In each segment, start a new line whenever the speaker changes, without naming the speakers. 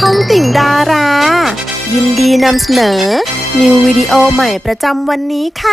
องติ่งดารา ยินดีนำเสนอ นิววิดีโอใหม่ประจำวันนี้ค่ะ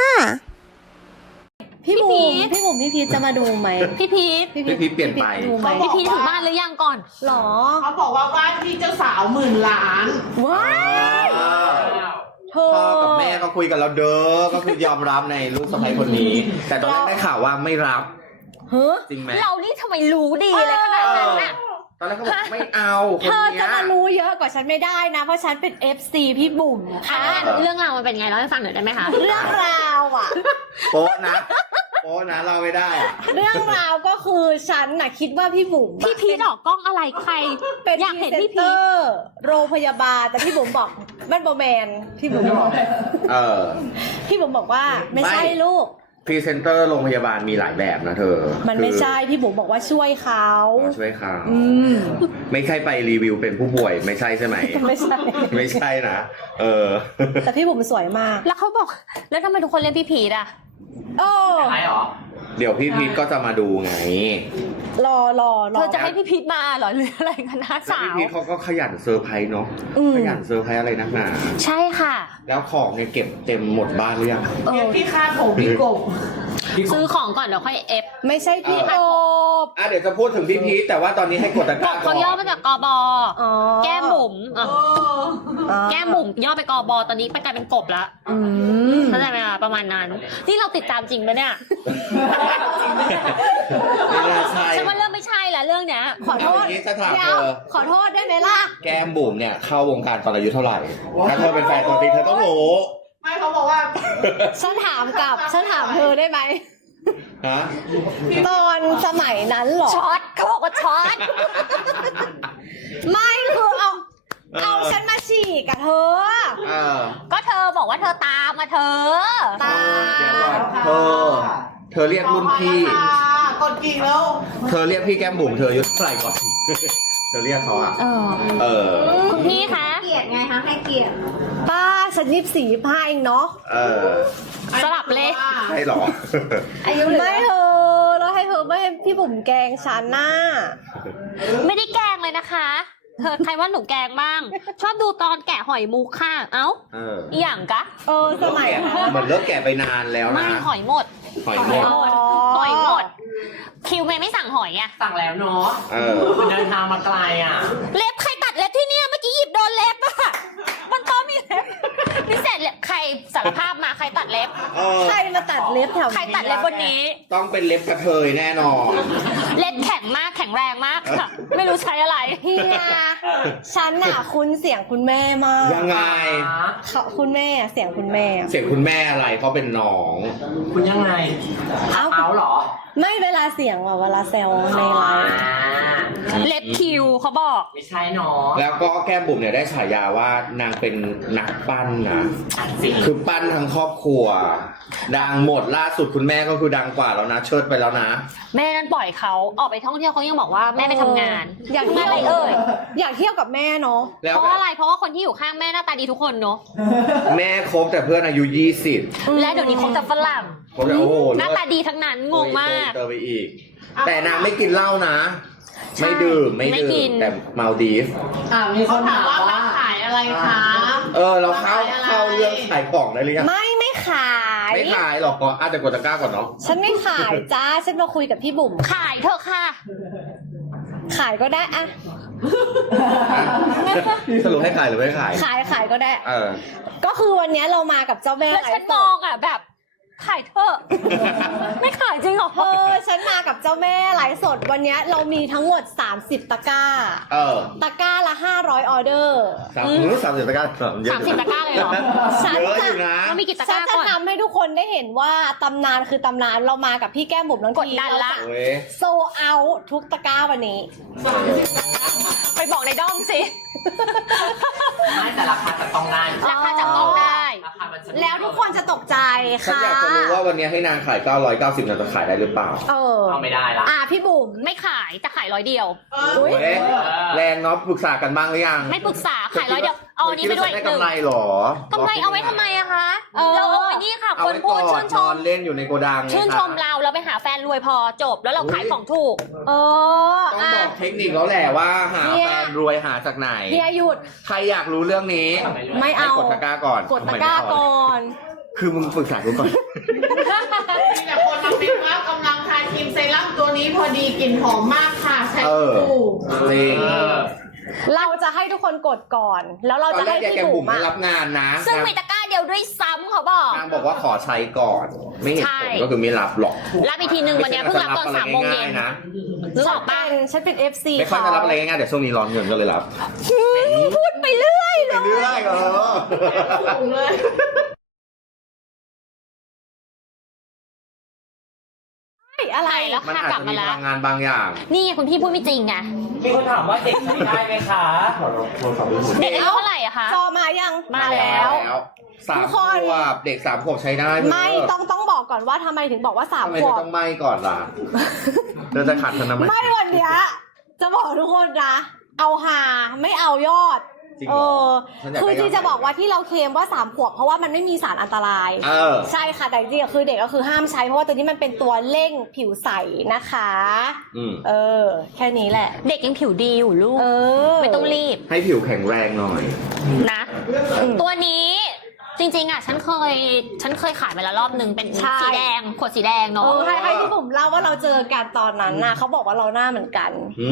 พี่บุ๋มพี่พีชจะมาดูไหม
พี่พีท
พี่พีชเปลี่ยนไป
ดูไหม
พี่พีทถึงบ้านหรือยังก่อน
หรอ
เขาบอกว่าบ้านพี่เจ้าสาว10,000 ล้าน
ว้ายเธอ
พ่อกับแม่ก็คุยกันแล้วเด้อก็คือยอมรับในลูกสะใภ้คนนี้ แต่ตอนแรกได้ข่าวว่าไม่รับ
เฮ้อ
จริงไหม
เรานี่ทำไมรู้ดีเลยขนาดนั้นน่ะ
ตอนแรกเขาบอกไม่เอาคน
เธอ
เนี้
จะ
ย
มารู้เยอะกว่าฉันไม่ได้นะ เพราะฉันเป็น FC พี่บุ๋มค่ะ
เรื่องราวมันเป็นไงเล่าให้ฟังหน่อยได้ไหมคะ
เรื่องราวอ่ะ
โป๊ะนะโป๊ะนะเราไม่ได้อะ
เรื่องราวก็คือฉันน่ะคิดว่าพี่บุ๋มอะ
พี่พีทออกกล้องอะไรใคร
เป็น
อยาก
พรี
เห็น
เซน
พี่
เต
พี
อ
ท
ร์โรงพยาบาลแต่พี่บุ๋มบอกมันโบแมนพี่บุ๋มบอก
เออ
พี่บุ๋มบอกว่าไม่ใช่
ไม่
ลูก
พรีเซนเตอร์โรงพยาบาลมีหลายแบบนะเธอ
มันไม่ใช่พี่บุ๋มบอกว่าช่วยเขา
ขอช่วยเขา
อืม
ไม่ใช่ไปรีวิวเป็นผู้ป่วยไม่ใช่ใช่ไหม
ไม่ใช่
ไม่ใช่นะเออ
แต่พี่บุ๋มสวยมาก
แล้วเขาบอกแล้วทำไมทุกคนเรียกพี่พีทอ่ะ
โอ้
เดี๋ยวพี่พีชก็จะมาดูไง
รอ
เธอจะให้พี่พีทมาเหรอหรืออะไรกันนะ
แล้ว
สา
พี่
ว
พีชเขาก็ขยันเซอร์ไพรส์เนาะ
อืม
ขยันเซอร์ไพรส์อะไรนักหนา
ใช่ค่ะ
แล้วของเนี่ยเก็บเต็มหมดบ้านหรือยัง
เรียกพี่ค่าผมพี่กบ
ซื้อของก่อนเดี๋ยวค่อยเอฟ
ไม่ใช่พี่โอบ
เดี๋ยวจะพูดถึงพี่พีชแต่ว่าตอนนี้ให้กดตะกร้าก่
เขา
อน
ย่อมาจากกบ
อ๋อ
แก้มบุ๋มอ่ะ
อ๋อ
แก้มบุ๋มย่อไปกบตอนนี้ไปกลายเป็นกบละ
อืม
เข้าใจไหมคะประมาณนั้นนี่เราติดตามจริงปะเนี่ย
ไม่น่าใช่
ฉันว่าเริ่มไม่ใช่ละเรื่องเนี้ย
ขอโทษ
เาอย่างนี้ถ้าถาม
เดี๋
เธ
ยว
อ
ขอโทษได้ไหมล่ะ
แก้มบุ๋มเนี่ยเข้าวงการตอนอายุเท่าไหร่ ถ้าเธอเป็นแฟนตัวจริงเธอต้องรู้
ไม่เขาบอกว่า
ฉันถามเธอได้ไหม
ฮะ
ตอนสมัยนั้นเหรอ
ช็อตเขาบอกว่าช็อต
ไม่คือเอาฉันมาฉีกกับเธอ
เออ
ก็เธอบอกว่าเธอตามมาเธอ
ตา
เดี๋ยวก่อนเธอเรียกรุ่นพี่
กดกิ่งแล้ว
เธอเรียกพี่แก้มบุ๋มเธออายุเท่าไหร่ก่อน เธอเรียกเขาอ่ะ เออ
คุณพี่คะ
เกียรติไงคะให้เกียรติ
ป้าฉัน24 เองเนาะ
เออ
สลับเลย
ใช่เหรอ
อายุ
ไม่เธอแล้วให้เธอไม่ให้พี่บุ๋มแกล้งฉันน่ะ
ไม่ได้แกล้งเลยนะคะเธอใครว่าหนูแกล้งบ้าง ชอบดูตอนแกะหอยมุกค่ะ เอ้า
เออ
อหย่างกะ
สมัยนั้น
เหมือนเลิกแก่ไปนานแล้ว
ไม่
นะ
หอยหมด
หอยหมด
หอยหมด คิวเมย์ไม่สั่งหอยอะ
สั่งแล้วเนาะ
เออ
คุณเดินทางมาไกลอ่ะ
เล็บใครตัดเล็บที่เนี่ยเมื่อกี้หยิบโดนเล็บอะมันต้องมีเล็บนี่เสร็จเล็บใครสารภาพมาใครตัดเล็บ
เออ
ใครมาตัดเล็บแถวนี้
ใครตัดเล็บวันนี้
ต้องเป็นเล็บกระเทยแน่นอน
เล็บแข็งมากแข็งแรงมากค่ะ ไม่รู้ใช้อะไร
เฮียฉันน่ะคุ้นเสียงคุณแม่มาก
ยังไง
คุณแม่อะเสียงคุณแม่อะ
เสียงคุณแม่อะไรเขาเป็นน้อง
คุณยังไง เอาเหรอ
ไม่เวลาเสียงอะเวลาแซวในไลฟ์
เล็บคิวเขาบอก
ไม่ใช่เนาะ
แล้วก็แก้มบุ๋มเนี่ยได้ฉายาว่านางเป็นนักปั้นนะ
จริง
คือปั้นทั้งครอบครัว ดังหมดล่าสุดคุณแม่ก็คือดังกว่าแล้วนะ เชิดไปแล้วนะ
แม่นั้นปล่อยเขาออกไปท่องเที่ยวเขายังบอกว่าแม่ไปทำงาน
อยาก
ทำ
เที่
งาน
ยว
อะไรเอ่ย
อยากเที่ยวกับแม่เนาะ
แล้ว
เพราะว่าอะไรเพราะว่าคนที่อยู่ข้างแม่หน้าตาดีทุกคนเนาะ
แม่คบแต่เพื่อนอายุ 20
และเดี๋ยวนี้คบแต่ฝรั่ง
คบแต่โอ้โห
หน้าตาดีทั้งนั้นงงมาก
เติมไปอีก แต่นางไม่กินเหล้านะ ไม่ดื่ม
ไม่กิน
แต่มาลดีฟ
มีคนถามว่าขายอะไรคะ
เราเข้าเรื่องขายของได้หรือยัง
ไม่ขาย
ไม่ขายหรอกอาจจะกดตะกร้าก่อนเนาะ
ฉันไม่ขายจ้า ฉันมาคุยกับพี่บุ๋ม
ขายเถอะค่ะ
ขายก็ได้อะ
สรุปให้ขายหรือไม่ขาย
ขายก็ได้
เออ
ก็คือวันนี้เรามากับเจ้าแม่
แล้ว
ไล
ฉัน
ฟ์ส
มอ
ด
งอ่ะแบบขายเถอะ ไม่ขายจริงเหรอ
ฉันมากับเจ้าแม่ไลฟ์สด วันนี้เรามีทั้งหมด30 ตะกร้า
เออ
ตะกร้าละ500ออเดอร์
30ตะกร้าเยอะ
30 ตะกร้าเลยเหรอ
ฉัน
เยอะ
จะ
อยู่นะ
มันมีกี่ตะก
ฉัน
ร้า
จะ
ก่อน
ทำให้ทุกคนได้เห็นว่าตำนานคือตำนานเรามากับพี่แก้มบุ๋มทั้ง
กด
ที
ดันละ
เว้ย
โซเอาทุกตะกร้าวันนี้
ไปบอกในด้อมสิ
ไม่แต่ราคาจะต้องได้
ราคาจับต้องได้
ราคามันจะ
แล้วทุกคนจะตกใจ
ฉัน
ค่ะ
อยากจะรู้ว่าวันนี้ให้นางขาย 990นางจะขายได้หรือเปล่า
เอาไม่ได้ละ
พี่บุ๋ม
ไม่ขายจะขาย100 เดียว
เว้ยแรงเนาะปรึกษากันบ้างหรือยัง
ไม่ปรึกษาขายร้อยเดียวเอาอันนี้ไปด้วย
ได้
หนึ่
กำ
ง
ไรเหรอก
ำไรเอาไว้ทำไมอะคะเราเอาไว้นี่ค่ะ
เอา
คน
ไว้
พู
ก่อ
ดชื่
น
น
น
ช
อ
ม
นเล่นอยู่ในโกดัง
ชื่นชมเราไปหาแฟนรวยพอจบแล้วเราขายของถูก
ต้องบอกเทคนิคแล้วแหละว่าหาแฟนรวยหาจากไหน
เฮียหยุด
ใครอยากรู้เรื่องนี้
ไม่เอา
ให้กดตะกร้าก่อน
กดตะกร้าก่อน
คือมึงปรึกษากูก่อน
มีแต่คนมาเป็นว่ากำลังทานครีมเซรั่มตัวนี้พอดีกลิ่นหอมมากค่ะ ใช้คู่
จริง
เราจะให้ทุกคนกดก่อน แล้วเรา
ตอ
จะ
นแร
ให้
กแก
พี่
บุ๋
บุ๋
ม
ม
ไม่
อะ
รับงานนะ
ซึ่งมีตะกร้าเดียวด้วยซ้ำเขาบอก
นางบอกว่าขอใช้ก่อน ไม่เห็น
ใช่
ผลก็คือไม่รับหรอก
รับอีกทีหนึ่งวันเนี้ยเพิ่งรับตอน3 โมงเย็น
นะ
นึกออกปะ
ฉันเป็น FC
ไม่ค่อยจะรับอะไรง่ายๆแต่ช่วงนี้ร้อนเงินก็เลยรับ
พูดไปเรื่อย
ไปเรื่อย
เลย
อะไร
แล้ว
มัน
ค่ะ
อาจ
กลับ
จะ
มา
มีพ
แล้ว
ลังงานบางอย่าง
นี่คุณพี่พูดไม่จริงไง
มีคนถามว่าเด็กใช้ได้ไหมคะ
เด็กอายุเท่าไหร่อะคะ
จอมายัง
มาแล้ว
สาม
ทุก
ข
คน
วบเด็ก3 ขวบใช้ได้
ไม่ต้องบอกก่อนว่าทำไมถึงบอกว่า
ทำไม
3 ข
เธ
ว
อบ ต้องไหม้ก่อนล่ะเธอจะขัดฉันทำไม
ไม่วันเนี้ยจะบอกทุกคนนะ เอาหาไม่เอายอด
จริงเหรอฉันอยากได้
คือจริงจะบอกว่าที่เราเคลมว่า3 ขวบเพราะว่ามันไม่มีสารอันตราย ใช่ค่ะแต่จริงๆคือเด็กก็คือห้ามใช้เพราะว่าตัวนี้มันเป็นตัวเร่งผิวใสนะคะ แค่นี้แหละ
เด็กยังผิวดีอยู่ลูก ไม่ต้องรีบ
ให้ผิวแข็งแรงหน่อย
นะ ตัวนี้จริงๆอ่ะฉันเคยขายไปแล้วรอบนึงเป็น
ใช่
สีแดงขวดสีแดงเนาะ
ให้พี่บุ๋มเล่าว่าเราเจอกันตอนนั้นนะเขาบอกว่าเราหน้าเหมือนกัน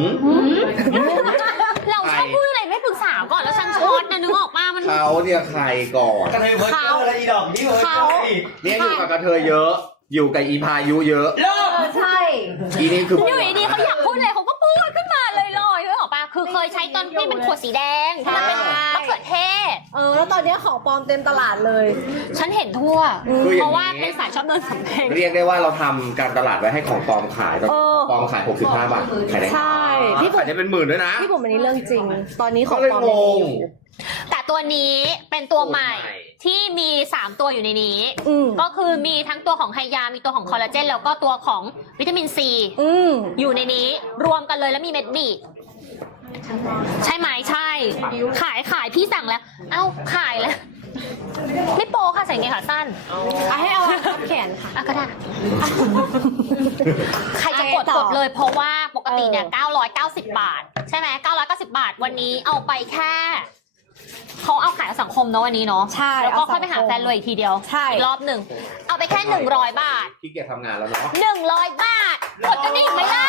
เราชอบพูดอะไรไม่ปรึกษาก่อนแล้วฉันช็อตนะนึกออกมามัน
เขาเนี่ยใครก่อน
กระเทยเวิร์ดเจอแล้วอีดอกนี่เวิร์ดเจออีก
เนี่ยอยู่กับกระเทยเยอะ อยู่กับอีพายุเยอะ
เลิก
ใช่
อีนี่คือ
อยู่ดีๆเขาอยากพูดอะไรเขาก็พูดขึ้นมาเลยนึกออกปะคือเคยใช้ตอนที่เป็นขวดสีแดงที่มันเป็นมะเขือเทศ
แล้วตอนนี้ของปลอมเต็มตลาดเลย
ฉันเห็นทั่ว
คืออย่
เพ
ง
ราะว่า
นี้
เป็นสายชอบเดินสำเพ็ง
เรียกได้ว่าเราทำการตลาดไว้ให้ของปลอมขายตอนปลอมขาย65 บาทขายได้
ใช่พี่บุ๋
ขาม ยได้เป็นหมื่นด้วยนะ
พี่บุ๋มอันนี้เรื่องจริง ตอนนี้ของ
ก็เลย
ปลอม
ง
ยังมี
ง
อยู่
แต่ตัวนี้เป็นตัวใหม่
ตัวใหม่
ที่มี 3 ตัวอยู่ในนี้
อืม
ก็คือมีทั้งตัวของไฮยา มีตัวของคอลลาเจน แล้วก็ตัวของวิตามินซี อยู่ในนี้รวมกันเลยแล้วมีเม็ดบีบใช่ไหมใช่ ขายพี่สั่งแล้ว เอ้าขายแล้ว ไม่โปค่ะใส่ไงขาสั้น
ให้เอาทับแขนค่ะ
อ่ะก็ได้ ใครจะกด
ต่อ
กดเลยเพราะว่าปกติเนี่ย990 บาท ใช่ไหม990 บาทวันนี้เอาไปแค่เขาเอาขายสังคมเนาะวันนี้เนาะ
ใช่
แล้วก็
เอาสังคม
ค่อยไปหาแฟนรวยอีกทีเดียว
ใช่
อีกรอบหนึ่งเอาไปแค่100 บาท
ขี้เกียจทำงานแล้วเนาะ
100 บาทกดกันได้อีกไหมล่ะ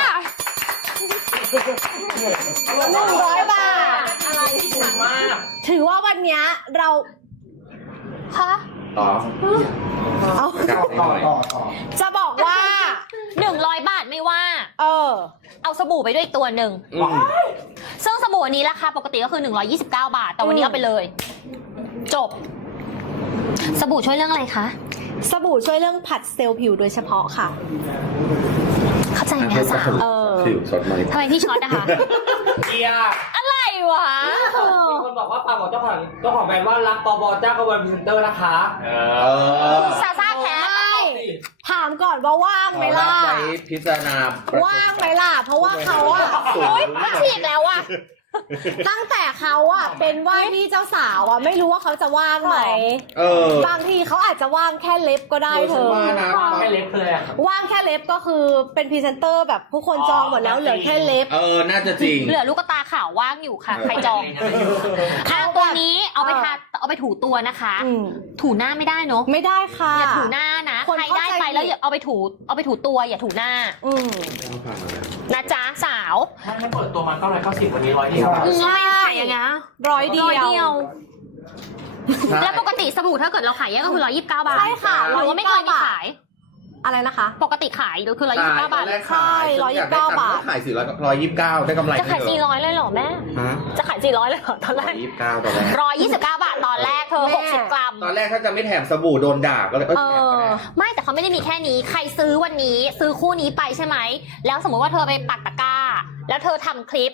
100 บาท
อะไรที่ถูกมาก
ถือว่าวันเนี้ยเรา
ฮะ
ต่อ
เอา
กลับให้หน่อย
จะบอกว่า
100 บาทไม่ว่า
เอา
สบู่ไปด้วยอีกตัวหนึ่ง ซึ่งสบู่อันนี้ราคาปกติก็คือ129 บาท แต่วันนี้เอาไปเลย จบ สบู่ช่วยเรื่องอะไรคะ
สบู่ช่วยเรื่องผัดเซลล์ผิวโดยเฉพาะค่ะ
เข้าใจไหมคะสาว
ผิวสดไหม
ทำไมพี่ช็อตนะคะ
เกียร์
อะไรวะ
มีคนบอกว่าปาบอกเจ้าของแบรนด์ว่ารักปบเจ้ากับวันพรีเซนเตอร์นะคะ
ซาซาแคท
ถามก่อนว่าว่างไหมล่ะ
ไว้พิจารณา
ว่างไหมล่ะ เพราะว่าเขาอะ
โอ๊ยมันฉีกแล้วอะ
ตั้งแต่เขาอะเป็นว่าที่เจ้าสาวอะไม่รู้ว่าเขาจะว่างไหม บางทีเขาอาจจะว่างแค่เล็บก็ได้เธอ
ว่านะ
แค่เล็บเลยอะ
ว่างแค่เล็บก็คือเป็นพรีเซนเตอร์แบบผู้คนจองหมดแล้วเหลือแค่เล็บ
น่าจะจริง
เหลือลูกตาขาวว่างอยู่ค่ะ ใครจองตัวนี้เอาไปทาเอาไปถูตัวนะคะ ถูหน้าไม่ได้เนอะ
ไม่ได้ค่ะ
อย่าถูหน้านะ
คน
ใครได้ไป
เข้าใจ
แล้วอย่าเอาไปถูตัวอย่าถูหน้านะจ๊ะสาว
ถ้าเปิดตัวมา990วันนี้100เดียว
ไม่ขายอย่างเงี้ย
100 เดียว
แล้วปกติสบู่ถ้าเกิดเราขายแยกก็คือ129 บาท
ใช่ค่ะ
หรือว่าไม่เคยมีขาย
อะไรนะคะ
ปกติขายคือ129 บาท
ใช่129 บาท
ขาย129ได้กำไร
จะขาย400เลยเหรอแม่ จะขาย400เลยเหรอตอนแรก
129ตอนแรก
129 บาทตอนแรกเธอ60 กรัม
ตอนแรกถ้าจะไม่แถมสบู่โดนด่าก็เลยแถมก็ได้
ไม่แต่เขาไม่ได้มีแค่นี้ใครซื้อวันนี้ซื้อคู่นี้ไปใช่ไหมแล้วสมมติว่าเธอไปปักตะกร้า แล้วเธอทำคลิป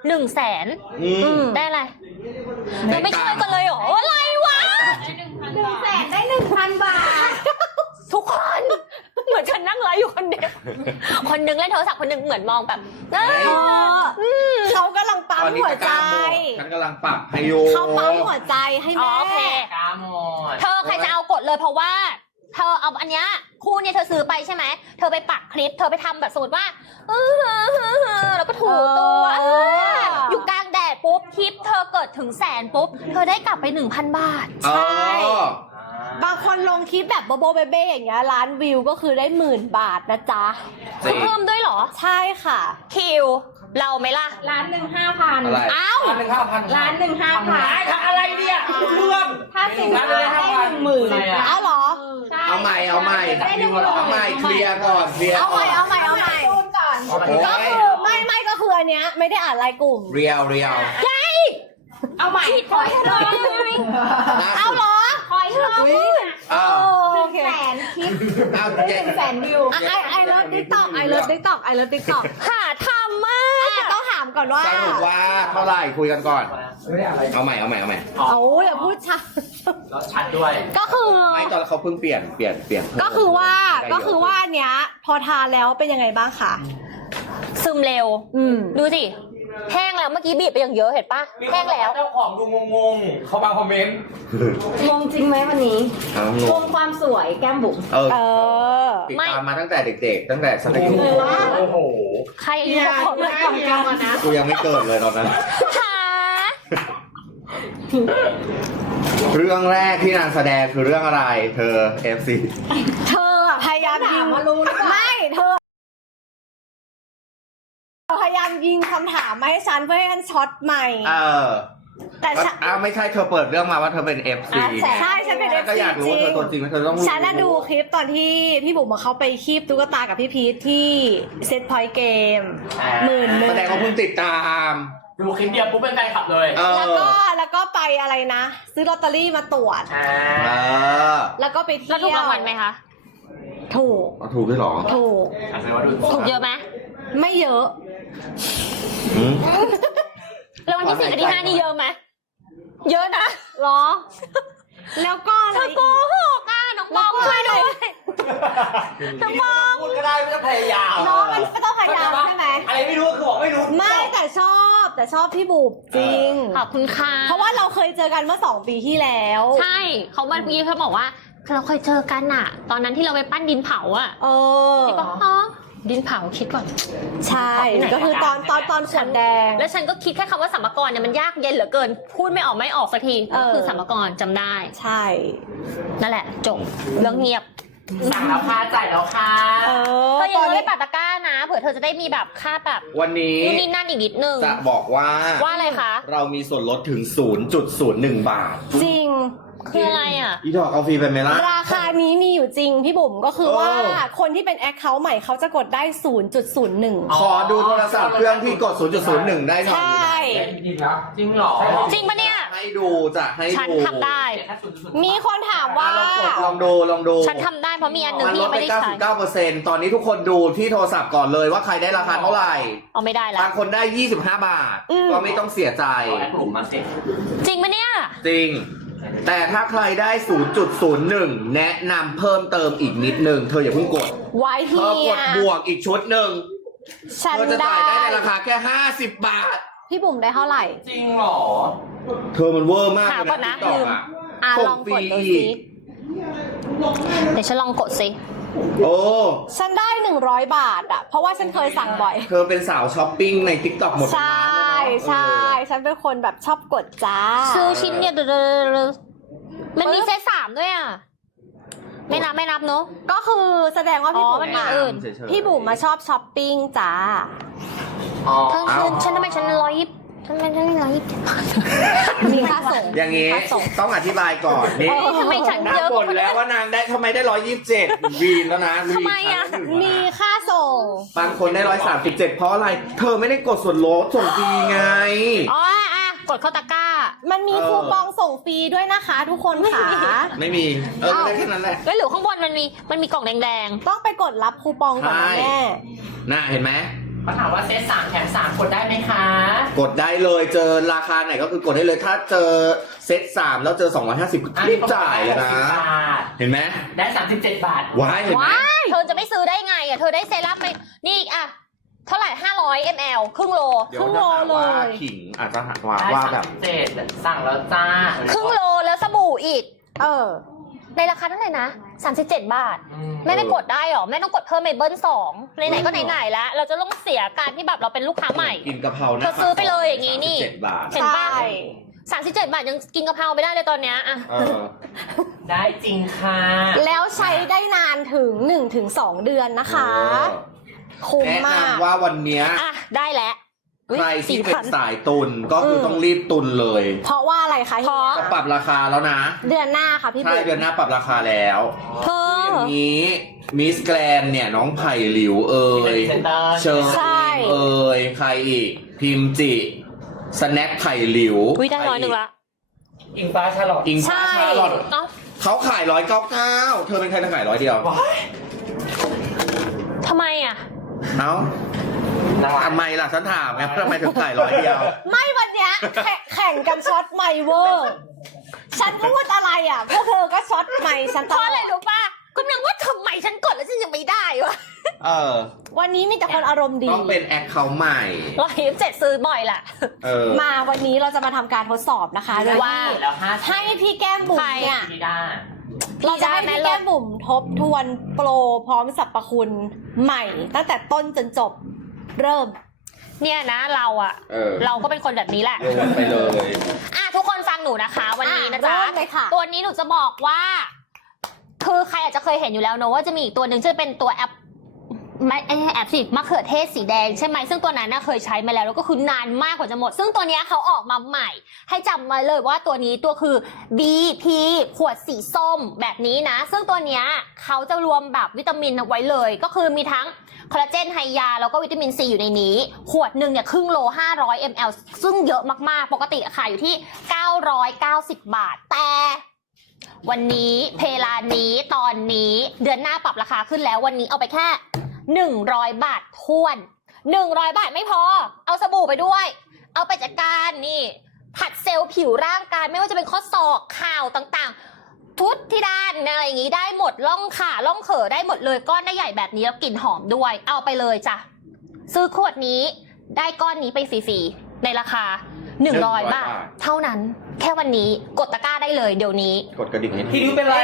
100,000ได้อะไรเราไม่ช่วยกันเลยเหรออะไรวะ
100,000 ได้ 1,000 บาท
ทุกคนเหมือนฉันนั่งไลฟ์อยู่คนเดียวคนหนึงเล่นโทรศัพท์คนหนึงเหมือนมองแบบ
เขากำลังปั๊ม
ตอนนี้
หัว
ตะก
ใจ
ร้าหมดฉันกำลังลังปรับให้อยู่
เขาปั๊มหัวใจให้
อ๋อ
แม่
โอเค
กาหมด
เธอใครจะเอากดเลยเพราะว่า เธอเอาอันเนี้ยคู่เนี่ยเธอซื้อไปใช่ไหมเธอไปปักคลิปเธอไปทำแบบสมมติว่าแล้วก็ถูตัว อยู่กลางแดดปุ๊บคลิปเธอเกิดถึง100,000ปุ๊บเธอได้กลับไป 1,000 บาท
ใช่
บางคนลงคลิปแบบโบโบเบเบ้อย่างเงี้ยล้านวิวก็คือได้10,000 บาทนะจ๊ะ
จริง
เพิ่มด้วยเหรอ
ใช่ค่ะ
คิว เราไหมล่ะ
ร้านหนึ่ง5,000
อะไร
เอ้า
ร้านหนึ่ง5,000
อะไรเนี่ยเรื่อง
ถ้า10 ร้านได้10,000
เอาเหรอ
ใช่
เอาใหม่เอาใหม่
ได้10,000
เอาใหม่เคลียร์ก่อนเคลียร์
เอา
ก่
ให
อ
ม่
น
เอาใหม่เอาใหม่
พูดก่อน
โอ้
ก็
ย
คือไม่ก็คืออันเนี้ยไม่ได้อ่านรายกลุ่ม
เรียวเรียว
เอาใหม่ขออีกรอบ
เอาเหรอ
ขออีกรอบ
อ้าว
โอเค
100,000 คลิป
อ้าว
ได้100,000 วิว
ไอเลิฟติ๊กต็อกไอเลิฟติ๊กต็อกไอเลิฟติ๊กต็อก
หาทำมาก
ต้องถามก่อนว่า
สรุปว่าเท่าไหร่คุยกันก่อน เอาใหม่เอาใหม่เอาใหม่
เอาอย่าพูดชัด
แล้วชัดด้วย
ก็คือ
ไม่ตอนเขาเพิ่งเปลี่ยน
ก็คือว่าอันเนี้ยพอทานแล้วเป็นยังไงบ้างคะ
ซึมเร็ว ดูสิ แห้งแล้วเมื่อกี้บีบไปอย่างเยอะเห็นปะแห้งแล้ว
เจ้าของดูงงๆ เขามาคอมเมนต์
งงจริงไหมวันนี้
เอาง
ง
ง
งความสวยแก้มบุ๋ม
เออ
เออ
ติดตามมาตั้งแต่เด็กๆ ตั้งแต่สมัย
โอ้โห
ใครอายุ6
ไม่ได้เดียวนะ
กูยังไม่เกิดเลยตอนนั้น
หา
เรื่องแรกที่นางแสดงคือเรื่องอะไร เธอ FC
เธออะพยายามยิง
มารู้หรือเปล่า
ไม่เธอพยายามยิงคำถามมาให้ฉันเพื่อให้ฉันช็อตใหม่
เออ
แต่ฉัน
อ้าวไม่ใช่เธอเปิดเรื่องมาว่าเธอเป็น FC
ใช่ฉันเป็น
ก็
FC
อยากรู้
จริ
ว่าเธอง ตัวจริงไหมเธอต้องรู้
ฉันน่ะดูคลิปตอนที่พี่บุ๋มเขาไปคีบตุ๊กตากับพี่พีทที่เซตพอยต์เกม10,000
แสดงว่าเพิ่งติดตาม
ดูคลิปเดียวปุ๊บเป็นแฟนคลับเลย
เออ
แล้วก็ไปอะไรนะ ซื้อลอตเตอรี่มาตรวจ
เออ
แล้วก็ไปเที่ยว
แล้วถูกรางวัลไหมคะ
ถูก
เอาถูกด้วยเหรอ
ถูก
แสดงว่าดู
ถูกเยอะไหม
ไม่เยอะ
หืม
รางวัลที่4กับที่5นี่เยอะไหมเยอะนะ
เหรอ แล้วก็อะไร
เธอโกหกอ่ะน้องบองช่วยด้วยน้องบอง
พูดก็ได้ไม่ต้องพยายาม
น้องมันก็ต้องพยายามใช่ไหม
อะไรไม่รู้คือบอกไม่รู้
ไม่แต่ชอบพี่บุ๋มจริง
ขอบคุณค่ะ
เพราะว่าเราเคยเจอกันเมื่อ2 ปีที่แล้ว
ใช่เขาเมื่อกี้เขาบอกว่าเราเคยเจอกันอะตอนนั้นที่เราไปปั้นดินเผาอะ
เออ
นี่ก็อ๋อดินเผาคิดก่อน
ใช่ก็คือตอนขวดแดง
แล้วฉันก็คิดแค่คำว่าสัมภากระเนี่ยมันยากเย็นเหลือเกิน พูดไม่ออกสักที
เออ
ก็คือสัมภากระจำได้
ใช่
นั่นแหละจบเรื่องเงียบ
สั่งแล้วค่ะจ่ายแล้วค่ะ
เออ
เธออย่า
ตอน
ลืม
นี้
ไปปัดตะกร้านะเผื่อเธอจะได้มีแบบค่าแบบ
วันนี้
นู่นนี่นั่นอีกนิดนึง
จะบอกว่า
ว่าอะไรคะ
เรามีส่วนลดถึง 0.01 บาท
จริง
คืออะไรอ่ะ
อีดอกเอาฟรีไปไหมล่ะ
ราคานี้มีอยู่จริงพี่บุ๋มก็คือว่า
เออ
คนที่เป็นแอคเคาท์ใหม่เขาจะกดได้ 0.01
ขอดูโทรศัพท์เครื่องที่กด 0.01 ได้หน่อย
ใช่
จริงแล้วจริงเหรอ
จริงปะเนี่ย
ให้ดูจะให้
ฉัน
ดู
ทำได้
มีคนถามว่า
ลองดู
ฉันทำได้เพราะมีอันหนึ่ง
มัน
ที่
ล
ยั
ด
ง
ไป
ไม่ได้ใช้
99%ตอนนี้ทุกคนดูที่โทรศัพท์ก่อนเลยว่าใครได้ราคาเท่าไหร่
เอาไม่ได้ละ
บางคนได้ 25 บาท
อืม
ก็ไม่ต้องเสียใจ
กลุ่มมาสิ
จริงปะเนี่ย
จริง แต่ถ้าใครได้ 0.01 แนะนำเพิ่มเติมอีกนิดนึง เธออย่าเพิ่งกด
ไว้
เธ
เฮี
อกด
ย
บวกอีกชุดหนึ่ง
ฉัน
เธอจะ
ได้
จ่ายได้ในราคาแค่ 50 บาท
พี่บุ๋มได้เท่าไหร่
จริงเหรอ
เธอมันเวอร์มาก
หา
เลย
ก่อนนะ
นะ TikTok อ่ะ
ล
ส่
อง ง
ฟ
ก
รี
ดดู
อี
สิ
ก
เดี๋ยวฉันลองกดสิ
โอ้
ฉันได้100 บาทอ่ะ เพราะว่าฉันเคยสั่งบ่อย
เธอเป็นสาวช้อปปิ้งใน TikTok หมด
ใช่
ใช่
ฉันเป็นคนแบบชอบกดจ้า
ซื้อชิ้นเนี่ยมันมีเซต3ด้วยอ่ะ ไม่นับเนอะ
ก็คือแสดงว่าพี่
อ๋อ
บุ๋
มัน
ม
มี
อะ
อื่น
พี่บุ๋มมาชอบช้อปปิ้งจ้า
อ๋อ
เธอฉันทำไมฉัน120ทำไมฉัน120
มีค่าส่ง
อย่างนี้
ค่าส่ง
ต้องอธิบายก่อนนี่
ทำไมฉัน
นาง
เยอะ
บ่นแล้วว่านางได้ทำไมได้ 127 วีนแล้วนะวีน
ทำไมอะ
มีค่าส่ง
บางคนได้ 137 เพราะอะไร เธอไม่ได้กดส่วนลดส่งฟรีไง
อ๋ออ่ะกดเข้าตะกร้า
มันมีคูปองส่งฟรีด้วยนะคะ ทุกคนค่ะ
ไม่มี ก็ได้แค่นั้นแหละ
แล้วหรือข้างบนมันมีกล่องแดง
ต้องไปกดรับคูปองก่อนนะ
ใช่
แม่
น่ะเห็นไหม
เขาถามว่าเซต3แถม3กดได้ไหมคะ
กดได้เลยเจอราคาไหนก็คือกดได้เลย ถ้าเจอเซต3แล้วเจอ 250รีบจ่ายเลยนะ เห็นไหม
ได้37 บาท
ว้ายเห็น
ๆ
ไหม
ว้ายเธอจะไม่ซื้อได้ไงอ่ะเธอได้เซรั่มไปนี่อีกอ่ะเท่าไหร่500 ml ครึ่งโล
เดี๋ยวจะหาว่าขิงอาจจะหาว่าแบบ
37สั่งแล้วจ้า
ครึ่งโลแล้วสบู่อีก
อ
ในราคาเท่าไหร่นะ37 บาท แม่ไม่กดได้หรอ แม่ต้องกดเพิ่มเมเบิล2ไหนๆก็ไหนๆแล้วเราจะต้องเสียการที่แบบเราเป็นลูกค้าใหม่
กินกะเพรานะ
เธอซื้อไปเลยอย่างงี้นี่
37 บาท
เห็นป่ะ
ใช่
37 บาทยังกินกะเพราไม่ได้เลยตอนเนี้ยอะ
ได้จริงค่ะ
แล้วใช้ได้นานถึง 1-2 เดือนนะคะ คุ้ม
แนะ
มาก
นำว่าวันเนี้ย
อ่ะได้แล้ว
ใครที่เป็นสายตุนก็คือต้องรีบตุนเลย
เพราะว่าอะไรคะเฮีย
จะปรับราคาแล้วนะ
เดือนหน้าค่ะพี่
ใช่
บุ๊ค
เดือนหน้าปรับราคาแล้ว
เธอ
อย่างนี้มิสแกรนเนี่ยน้องไผ่หลิวเอ่ยเชอร์เอ่ยใครอีก พิมจิสแน็คไผ่หลิว
วิได้100ละ
อิงฟ้าชาลอต
อิงฟ้าชาลอต
เอ้า
เขาขาย199เธอเป็นใครจะขาย100เดียว
ทำไมอ่ะ
เอ้าทำไมล่ะฉันถามไงทำไมถึงขาย100เดียว
ไม่วันเนี้ยแข่งกันช็อตไมค์เวอร์ ฉันพูดอะไรอ่ะพวกเธอก็ช็อตไมค์ฉันต
เพ
ล
ราะ
อ
อะไร
ด
รู้ป่ะกำลังว่าทำไมฉันกดแล้วฉันยังไม่ได้วะ
เออ
วันนี้มีแต่คนอารมณ์ดี
ต้องเป็นแอคเคาท์ใหม่
127ซื้อบ่อยแหละ
เออ
มาวันนี้เราจะมาทำการทดสอบนะคะโดย
ว่า
ที่
แล้ว5
ให้พี่แก้มบุ๋มเนี่ย
พี่ได้
เราจะให้พี่แก้มบุ๋มทบทวนโปรพร้อมสรรพคุณใหม่ ตั้งแต่ต้นจนจบเริ่ม
เนี่ยนะเราอะ
เออ
เราก็เป็นคนแบบนี้แหละ
โยนไปเลย
อ่ะทุกคนฟังหนูนะคะ วันนี้นะจ๊ะ
เริ่มเลยค่ะ
ตัวนี้หนูจะบอกว่า คือใครอาจจะเคยเห็นอยู่แล้วเนอะว่าจะมีอีกตัวหนึ่งที่เป็นตัวแอปไม่แอปสิมะเขือเทศสีแดงใช่ไหมซึ่งตัวนั้นน่ะเคยใช้มาแล้วแล้วก็คือนานมากกว่าจะหมด ซึ่งตัวเนี้ยเขาออกมาใหม่ ให้จำมาเลยว่าตัวนี้ตัวคือ BP ขวดสีส้มแบบนี้นะ ซึ่งตัวเนี้ยเขาจะรวมแบบวิตามินเอาไว้เลย ก็คือมีทั้งคอลลาเจนไฮยาแล้วก็วิตามินซีอยู่ในนี้ ขวดหนึ่งเนี่ยครึ่งโล500 ml ซึ่งเยอะมากๆ ปกติขายอยู่ที่990 บาท แต่วันนี้เพลานี้ตอนนี้เดือนหน้าปรับราคาขึ้นแล้ววันนี้เอาไปแค่100 บาทท้วน100 บาทไม่พอเอาสบู่ไปด้วยเอาไปจัดการนี่ผัดเซลล์ผิวร่างกายไม่ว่าจะเป็นข้อศอกข่าวต่างๆ ทุกที่ด้านอะไรอย่างนี้ได้หมดล่องขาล่องเขอได้หมดเลยก้อนได้ใหญ่แบบนี้แล้วกลิ่นหอมด้วยเอาไปเลยจ้ะซื้อขวดนี้ได้ก้อนนี้ไปฟรีๆในราคา100 บาทเท่านั้นแค่วันนี้กดตะกร้าได้เลยเดี๋ยวนี้
กดกระดิ่งให้ที
พี่ดิวเป็นไร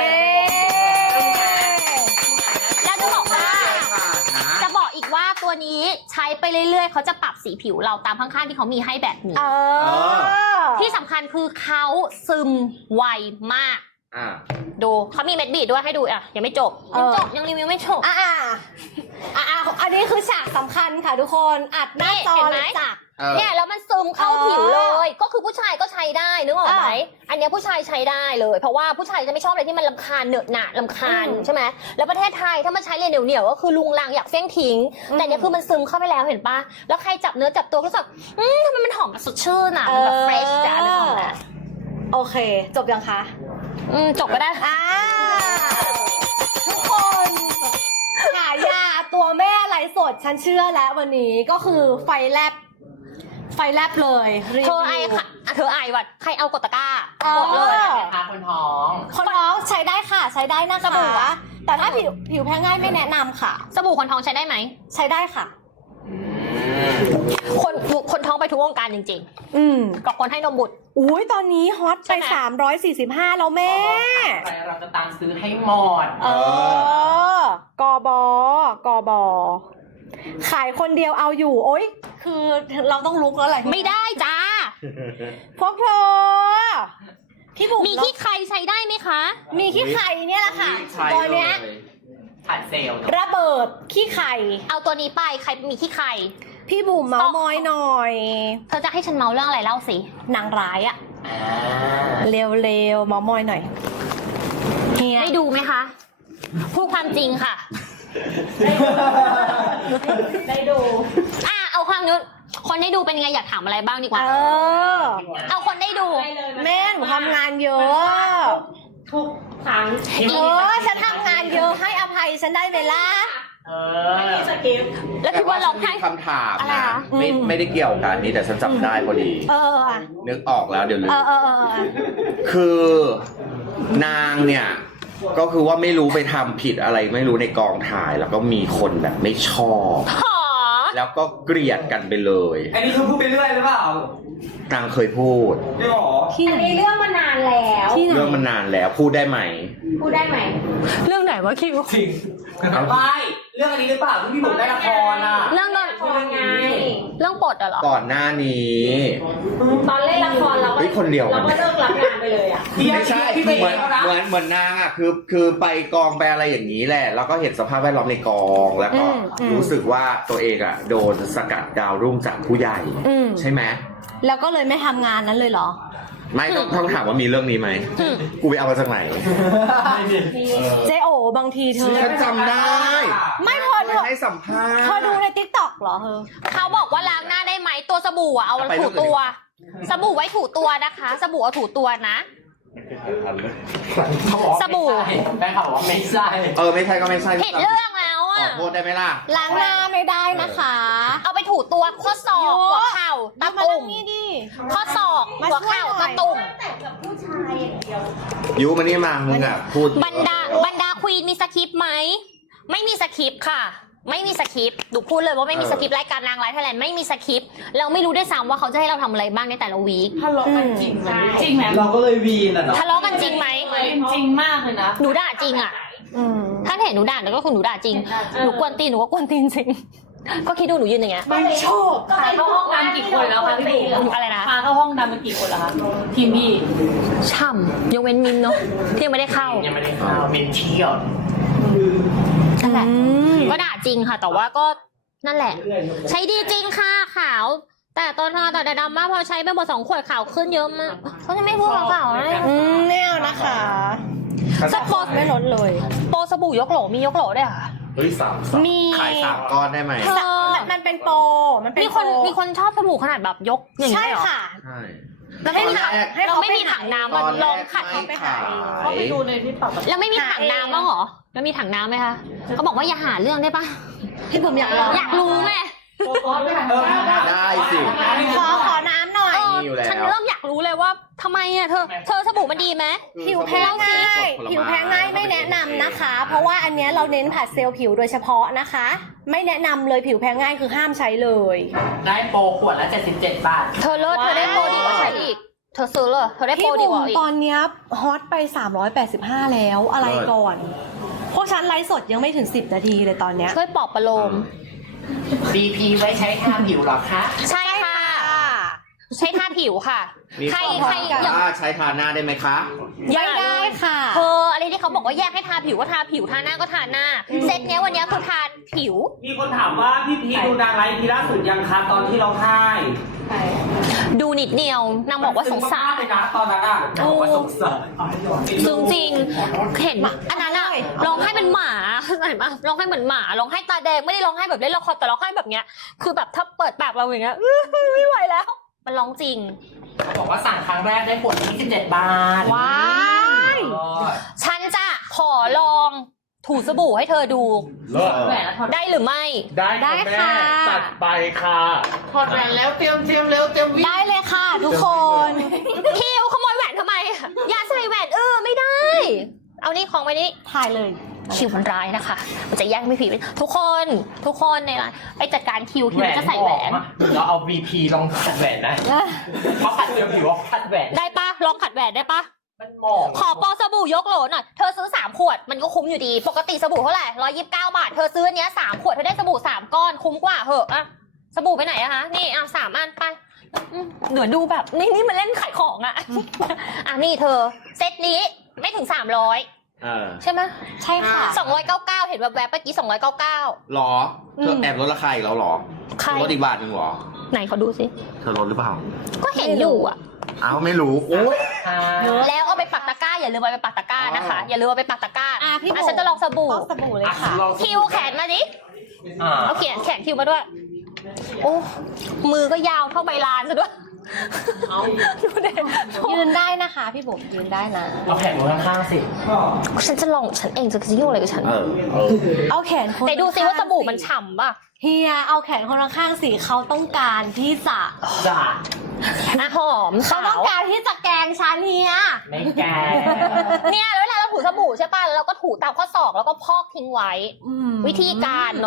แล้วจะบอกว่าจะบอกอีกว่าตัวนี้ใช้ไปเรื่อยๆเขาจะปรับสีผิวเราตามข้างๆที่เขามีให้แบบนี้ ที่สำคัญคือเขาซึมไวมาก ดูเขามีเม็ดบีดด้วยให้ดูอ่ะยังไม่จบยังรีวิวไม่จบ
อันนี้คือฉากสำคัญค่ะทุกคนอัดหน้าจอเลยจ้ะ
เนี่ยแล้วมันซึมเข้าผิวเลย ก็คือผู้ชายก็ใช้ได้นึกออกไหมอันเนี้ยผู้ชายใช้ได้เลยเพราะว่าผู้ชายจะไม่ชอบอะไรที่มันรำคาญเหนอะหนะรำคาญใช่ไหมแล้วประเทศไทยถ้ามันใช้เลยเหนียวๆก็คือลุงลังอยากเฟี้ยงทิ้งแต่เนี้ยคือมันซึมเข้าไปแล้วเห็นปะแล้วใครจับเนื้อจับตัวก็รู้สึกทำไมมันหอมแบบสดชื่นอ่ะมันแบบเฟรชจ้ะนึกออกไหม
โอเค จบยังคะ
จบก็ได้
ทุกคนขายาตัวแม่ไลฟ์สดฉันเชื่อแล้ววันนี้ก็คือไฟแลบเลยรีวิว
เธอไอค่ะเธอไอวัดใครเอากดตะกร้ากดเลย
นะคะคนท้อง
คนท้องใช้ได้ค่ะใช้ได้นะ
สบู่
คะ
อะ
แต่ถ้าผิวแพ้ง่ายไม่แนะนำค่ะ
สบู่คนท้องใช้ได้ไหม
ใช้ได้ค่ะ
คนท้องไปทุกวงการจริงๆกับคนให้นมบุตร
อุ้ยตอนนี้ฮอต
ใช่
ไป
ไหม
345แล้วแม่
เราจะตามซื้อให้หมด
กบขายคนเดียวเอาอยู่โอ๊ยคือเราต้องลุกแล้วแหละ
ไม่ได้จ้า
พวกเธอพี่บุ๋ม
มีที่ใครใช้ได้ไหมคะ
มีขี้ไข่เนี่ยแหละค่ะตัวเนี้ย
ผ่านเซลล์
ระเบิดขี้ไข่
เอาตัวนี้ไปใครมีที่ใคร
พี่บุ๋มเมามอยหน่อย
เธอจะให้ฉันเมาเรื่องอะไรเล่าสิ
นางร้ายอะเร็วๆเมามอยหน่อยเฮีย
ได้ดูไหมคะพูดความจริงค่ะ
ได้ดู
เอาความนู้นคนได้ดูเป็นไงอยากถามอะไรบ้างดีกว่า เอาคนได้ดู
แม่หนูทำงานเยอะ
ทุกครั้ง
ฉันทำงานเยอะให้อภัยฉันได้ไหมล่ะ
ไม่มีสกิปต์
แล้วคิดว่าเราให้
คำถาม
อะไร
นะคะ
อืม
ไม่ได้เกี่ยวกับอันนี้แต่ฉันจำได้พอดี นึกออกแล้วเดี๋ยวลืมคือนางเนี่ยก็คือว่าไม่รู้ไปทำผิดอะไรไม่รู้ในกองถ่ายแล้วก็มีคนแบบไม่ชอบ
หอ
แล้วก็เกลียดกันไปเลย
อันนี้คือพูดไปเรื่อยหรือเปล่า
นางเคยพูด
ไม่หรอ
อันนี้เรื่องมานานแล้ว
เรื่องมันนานแล้วพูดได้ไหม
พูดได้ไหม
เรื่องไหนวะคิว
จริงไม่เรื่องอันนี้หรือเปล่าที่พี่บุ๋มได้ละครอ่ะ
เรื่องนน
ยังไง
เรื่องปลดอะเหรอ
ก่อนหน้านี้
ตอนเล่นละครเราก็
เฮ้ยคนเดียว
เราก็เลิกรับงานไปเลยอ่ะ
ไม่ใช่
พี่ไป
เห
เอ
มือน
งแล้วนะ
เหมือนนางอ่ะคือไปกองไปอะไรอย่างนี้แหละ แล้วก็เห็นสภาพแวดล้อมในกองแล้วก็รู้สึกว่าตัวเองอ่ะโดนสกัดดาวรุ่งจากผู้ใหญ่ ใช่ไหม
แล้วก็เลยไม่ทำงานนั้นเลยเหรอ
ไม่ต้องถามว่ามีเรื่องนี้ไหม กูไปเอามาจากไหน
เจโอบางทีเธอ
ฉันจำได้
ไม่พอเธอ
ให้สัมภาษณ์
เธอดูในติ๊กต็อกเหรอเธอ
เขาบอกว่าล้างหน้าได้ไหมตัวสบู่อะเอาถูตัว สบู่ไว้ถูตัวนะคะ สบู่เอาถูตัวนะ สบู่
แม่เขาบอกว่าไม่ใช่
ไม่ใช่ก็ไม่ใช่
ผิดเรื่องแล้ว
ข
อะ
อโทษได้ไหมล่ะ
ล้างหน้าไม่ได้นะคะ
เอาไปถูตัวข้อศอกหัวเข่าตะ
มา
ตุ่
นั่
ม
งนี่ดิ
ข้อศอก
มา
หัว
ช่วย
เข่า
หน่อย
ตะตุ่ม
ยุมานี่มามึงอ่ะพูด
บรรดาควีนมีสคริปต์ไหมไม่มีสคริปต์ค่ะ ไม่มีสคริปต์ดูพูดเลยว่าไม่มีสคริปต์รายการนางร้ายไทยแลนด์ไม่มีสคริปต์เราไม่รู้ด้วยซ้ำว่าเขาจะให้เราทำอะไรบ้างในแต่ละวีค
ทะเลาะกันจริงไหมจริงไหม
เราก็เลยวีนอ่ะเนาะ
ทะเลาะกันจริงไหม
จริงมากเลยนะ
หนูด่าจริงอะถ้าเห็นหนูด่าแล้วก็คือหนูด่าจริงหนูกวนตีนหนูก็กวนตีนจริงก็คิดดูหนูยืนอย่างเงี้ย
ไม่ชอบพาเข้าห้องดำกี่คนแล้วคะพี่บุ๋ม
อะไรนะ
พาเข้าห้องดำมากี่คนแล้วคะทีมพี่
ช่ำยกเว้นมินเนาะที่ยังไม่ได้เข้า
ยังไม่ได้เข้าเมนเที่ยว
นั่นแหละก็ด่าจริงค่ะ แต่ว่าก็นั่นแหละ ใช้ดีจริงค่ะขาว แต่ตอนทาแต่ดำมากพอใช้ไปหมด2 ขวดขาวขึ้นเยอะมากเขาจะไม่พูดขาวเลย
ไม่เอานะคะ
สปอร์ต
ไม่ลดเลย
โปรสบู่ยกโหลมียกโหลด้วยค่ะ
เฮ้ย
มี
ขาย3 ก้อนได้ไหม
เธอ
มันเป็นโปรมันเป็น
มี
โปร
มีคนชอบสบู่ขนาดแบบยกอย่างนี้
ใช่
เลยเหรอ
ค่ะ
ใช่
แล้วให้ถังให้
เรา
เขา
ไม่มีถังน้ำ
ต
มา
อน
ล
แร
อง
ก
ขัด
ไม่ขาย
เข้าไปดูในที่ปรับ
แล้วไม่มีถังน้ำบ้างเหรอแล้วมีถังน้ำไหมคะเขาบอกว่าอย่าหาเรื่องได้ปะ
พี่บุ๋มอยากลอง
อยากรู้ไง
ได้สิ
ขอน้ำหน่อย
มีอยู่แล้ว
ฉันเริ่มอยากรู้เลยว่าทำไมอ่ะเธอสบู่มันดีไหม
ผิวแพ้ง่ายผิวแพ้ง่ายไม่แนะนำนะคะ เพราะว่าอันเนี้ยเราเน้นผัดเซลล์ผิวโดยเฉพาะนะคะ ไม่แนะนำเลยผิวแพ้ง่ายคือห้ามใช้เลย
ได้โปรขวดละ77 บาท
เธอเลิศเธอได้โปรดีกว่าฉันอีกเธอซื้อเลยเธอได้โปร
พี่
ดี
บุ๋
ก
ม
ว่าอีก
ตอนเนี้ยฮอตไป385แล้วอะไรก่อนพวกฉันไลฟ์สดยังไม่ถึง10 นาทีเลยตอนเนี้ย
ช่วยปลอบประโลม
BP ไว้ใช้ทาผิวหรอคะ
ใช่ค่ะ ใช้ทาผิวค่ะ
มี
ใคร
ข้อ
ใคร
ความ
อย่าง
ว่าใช้ทาหน้าได้ไหมคะ
ไม่ได้ค่ะ
เธออะไรที่เขาบอกว่าแยกให้ทาผิวก็ทาผิวทาหน้าก็ทาหน้าเซตเนี้ยวันเนี้ยคือทาผิว
มีคนถามว่าพี่พีดูนางไลฟ์พีล่าสุดยังคะตอนที่ร้องไห้
ดูนิดเดียวนางบอกว่าสงสาร
เลยนะตอนนั้นอ่ะบอกว่าสงสาร
ซึ่งจริงเห็นอันนั้นอะร้องไห้เป็นหมาเห็นปะร้องไห้เหมือนหมาร้องไห้ตาแดงไม่ได้ร้องไห้แบบเล่นละครแต่ร้องไห้แบบเนี้ยคือแบบถ้าเปิดปากเราอย่างเงี้ยไม่ไหวแล้ว มันร้องจริง
เขาบอกว่าสั่งครั้งแรกได้ขวด27 บาท
ว้าย
ฉันจะขอลองถูสบู่ให้เธอดู ได้หรือไม่
ได้ค่ะ
ตัดไปค่ะ
ถอดแหวนแล้วเตรียมเร็วเตรียมวิ่ง
ได้เลยค่ะทุกคน
คิวขโมยแหวนทำไมอย่าใส่แหวนไม่ได้ เอานี่ของไว้นี่
ถ่ายเลย
คิวมันร้ายนะคะมันจะแย่งไม่ผิดทุกคนในร้านไปจัดการคิวมันจะใส่แหวน
เราเอา VP ลองขัดแหวนนะเพราะขัดเซลล์ผิวว่าขัดแหวน
ได้ปะลองขัดแหวนได้ปะ
มันหมอง
ขอโปรสบู่ยกโหลหน่อยเธอซื้อ3 ขวดมันก็คุ้มอยู่ดีปกติสบู่เท่าไหร่129 บาทเธอซื้ออันเนี้ย3 ขวดเธอได้สบู่3 ก้อนคุ้มกว่าเหอะอะสบู่ไปไหนอะคะนี่เอา3 อันไปเหนือดูแบบนี่มันเล่นขายของอะอ่ะนี่เธอเซตนี้ไม่ถึง300ใช่ไหม
ใช่ค่ะ
299เห็นแบบเมื่อกี้299
หรอ เธอแอบลดราคาอีกแล้วหรอ
ใคร
ลดอีกบาทหนึ่งหรอ
ไหนเขาดูสิ
เธอลดหรือเปล่า
ก็เห็นอยู่อะ
อ้าวไม่รู้โอ้ย
แล้วเอาไปปักตะกร้าอย่าลืมเอาไปปักตะกร้านะคะอย่าลืมเอาไปปักตะกร้า
พี่บุ๋ม
ฉันจะลองสบู่
ลองสบู่เลยค่ะ
คิวแขนมาดิเอาแขนคิวมาด้วยโอ้มือก็ยาวเท่าใบลานซะด้วยดูดิ
ยืนได้นะคะพี่บุ๋มยืนได้นะ
เราแข่งมือข้างๆสิ
ฉันจะลองฉันเองจะยุ่งอะไรกับฉัน
เอาแขนคน
แต่ดูสิว่าสบู่มันฉ่ำป่ะ
เฮียเอาแขนคนละข้างสิเขาต้องการที่จะ
จ้า
อ่ะหอม
เขาต้องการที่จะแกล้งฉันเฮีย
ไม่แก่
เนี่ยแล้วเวลาเราถูสบู่ใช่ป่ะแล้วเราก็ถูตามข้อศอกแล้วก็พอกทิ้งไว้ วิธีการเนาะ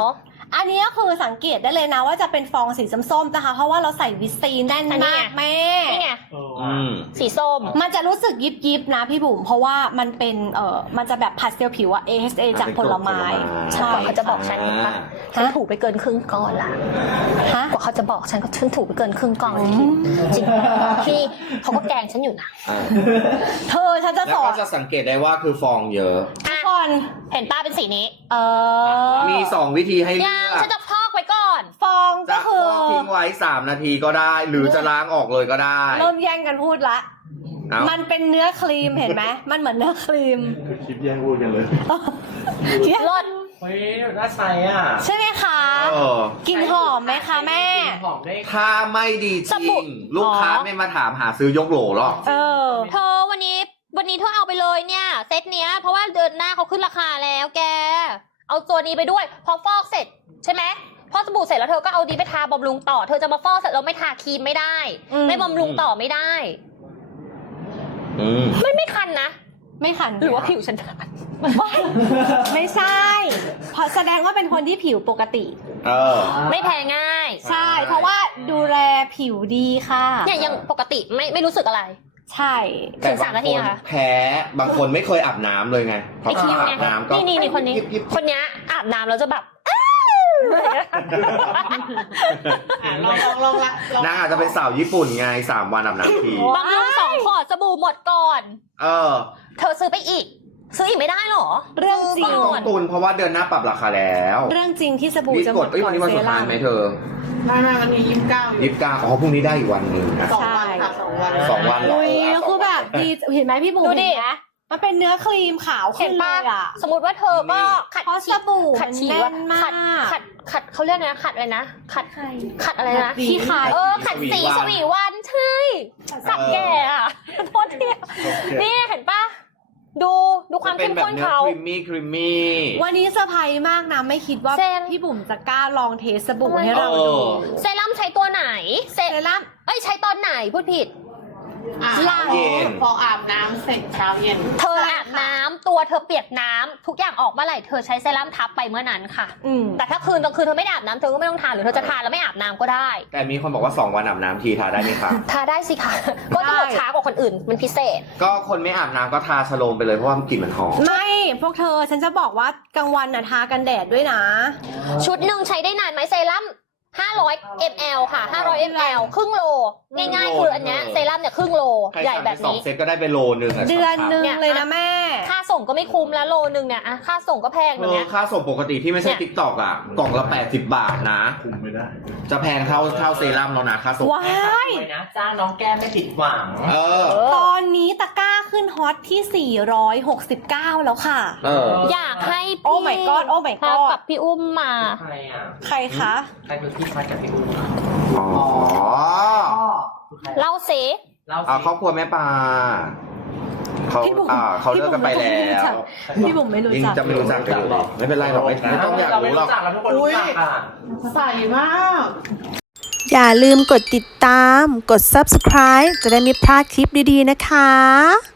อันนี้ก็คือสังเกตได้เลยนะว่าจะเป็นฟองสีส้มๆนะคะเพราะว่าเราใส่วิตซีนแน่นมากแม่
นี่ไงสีส้ม
มันจะรู้สึกยิบๆนะพี่บุ๋มเพราะว่ามันเป็นมันจะแบบพาสเทลผิวอะ AHA จากผลไม้ใช่
เขาจะบอกฉันปะฉันถูกไปเกินครึ่งก้อนละฮะกว่าเขาจะบอกฉันก็ฉันถูกไปเกินครึ่งก้อนจริงพี่เขาก็แกล้งฉันอยู่นะ
เธอฉันจะ
แล้
ส
ว
อ
ก็
น
จะสังเกตได้ว่าคือฟองเยอะ
ทุกคน
เห็นป้าเป็นสีนี้
มี2วิธีให้เลื
ยัง
อก
ฉันจะพอกไว้ก่อน
ฟองก็
จะ
คือ
ทิ้งไว้3นาทีก็ได้ หรือจะล้างออกเลยก็ได้
เริ่มแย่งกันพูดละ
เอ้า
มันเป็นเนื้อครีมเห็นไหมมันเหมือนเนื้อครีม
คลิปแย่งพูดกันเลย
รส
เฮ้ยน่าใช้อ่ะ
ใช่ไหมคะ กลิ่นหอมไหมคะแม่
หอมได้
ถ้าไม่ดีจ
ส
ริ
บู่
ง ลูกค้าไม่มาถามหาซื้อยกโหลหรอก
เออ
เธอวันนี้เธอเอาไปเลยเนี่ยเซตเนี้ยเพราะว่าเดือนหน้าเขาขึ้นราคาแล้วแก เอาตัวนี้ไปด้วยพอฟอกเสร็จใช่ไหมพอสบู่เสร็จแล้วเธอก็เอาดีไปทาบำรุงต่อเธอจะมาฟอกเสร็จแล้วไม่ทาครีมไม่ได้ ไม่บำรุงต่อไม่ได้ ไม่คันนะ
ไม่ขัน
หรือว่าผิวฉันคัน
ไม่ใช่เพราะแสดงว่าเป็นคนที่ผิวปกติ
ไม่แพ้ง่าย
ใช่ เพราะว่าดูแลผิวดีค่ะ
เนี่ยยังปกติไม่รู้สึกอะไร
ใช่
แต่
ถึง
บาง
3 นาที
คน
ค่ะ
แพ้บางคนไม่เคยอาบน้ำเลยไงพอ
ไอคิว
อา
ไง
บน้ำก็
นี่คนนี้ คนเนี้ยอาบน้ำแล้วจะแบบ
ลองละ
นางอาจจะเป็นสาวญี่ปุ่นไง3 วันอาบน้ำที
บำรุง2 ขวดสบู่หมดก่อน เธอซื้อไปอีก ซื้ออีกไม่ได้หรอ
เรื่องจริง
ซื้อ
ต้
ก่
อ
อน
งตุนเพราะว่าเดือนหน้าปรับราคาแล้ว
เรื่องจริงที่สบู่
นี่
จะห
ก
ม
ด
ด
วัน
ก่อน
นี้วัน
เซ
สุดท้า
รั่
ย
ม
ไหมเธอ
ไม่วันนี้29
29อ๋อพรุ่งนี้ได้อีกวันหนึ่งนะ
2 วันค่ะ2 วัน
2 วัน
อุ้ยคือแบบดีเห็นไหมพี่บุ๋ม
ดูดิ
เห็นไหมมันเป็นเนื้อครีมขาว
เห็
ขึ้
น
นเล
ป่ะ
ยอ่ะ
สมมติว่าเธอก็ขัด
เพราะ
ฉี
ส
ด
บู่
ขัดฉีด
แน่
ว่าน
มาก
ขัดเขาเรียกนะขัดอะไรนะขัดอะไรนะ
ขี้คาย
ขัดสีสวีวันใช่สับแก่อะโทษทีนี่เห็นป่ะดูความ
เป็
เข้
น
ม
แบบ
ข้น
เนื้อ
เขา
ครีมมี่
วันนี้เซอร์ไพรส์มากนะไม่คิดว่า
เซน
พี่บุ๋มจะกล้าลองเทสบู่ให้เราดู
เซรั่มใช้ตัวไหน
เ
เ
ซรั่ม
ใช้ตอนไหนพูดผิด
หลัง
พออาบน้ำเสร็จเช้าเย็น
เธออาบน้ำตัวเธอเปียกน้ำทุกอย่างออกเมื่อไหร่เธอใช้เซรั่มทับไปเมื่อนั้นค่ะ แต่ถ้าคืนกลางคืนเธอไม่ได้อาบน้ำเธอก็ไม่ต้องทาหรือเธอจะทาแล้วไม่อาบน้ำก็ได้
แต่มีคนบอกว่า2 วันอาบน้ำทีทาได้ไหมคะ
ทาได้สิคะก็จะหมดช้ากว่าคนอื่นมันพิเศษ
ก็คนไม่อาบน้ำก็ทาชโลมไปเลยเพราะว่ากลิ่นมันหอม
ไม่พวกเธอฉันจะบอกว่ากลางวันน่ะทากันแดดด้วยนะ
ชุดหนึ่งใช้ได้นานไหมเซรั่ม500 ml ค่ะ500 ml ครึ่งโลง่ายๆคืออันเนี้ยเซรั่มเนี่ยครึ่งโล
ใคร
ใหญ่
สั่ง
แบ
ไป
บ
2
นี้
เซตก็ได้ไปโลนึงอะ
เดือนนึงเลยนะแม่
ค่าส่งก็ไม่คุ้มแล้วโลนึงเนี่ยอะค่าส่งก็แพงแบบเนี้ย
ค่าส่งปกติที่ไม่ใช่
เนี่ย
ติ๊กตอกอ่ะ กล่องละ80 บาทนะ
คุมไม่ได้
จะแพงเท่าเซรั่มแล้วนะค่าส่ง
ว้าย
สวยนะจ้างน้องแก้มไม่ผิดหวัง
ตอนนี้ตะกร้าขึ้นฮอตที่ 469 แล้วค่ะ
อยากให้พี่
โอ้ my god โอ้ my god
กับพี่อุ้มมา
ใครอ่ะ
ใครคะ
ใครคือพี่ชัดกับพี่อุ้ม
อ๋อ
เล่าเซ
เรา
ครอบครัวแม่ปลาเขา
พี่บุ๋ม
เขาเลิกกันไปแล้
พี่บุ๋มไม่รู้
ว
จัก
ยิ่งจะไม่รู้จักกันเลยไม่เป็นไรหรอกไม่ต้องอยาก
เราไม่
รู้หร
รู้
อก
จักแล้วทุกคนรู้จักค่ะ
ใส่มาก
อย่าลืมกดติดตาม กด subscribe จะได้ไม่พลาดคลิปดีๆนะคะ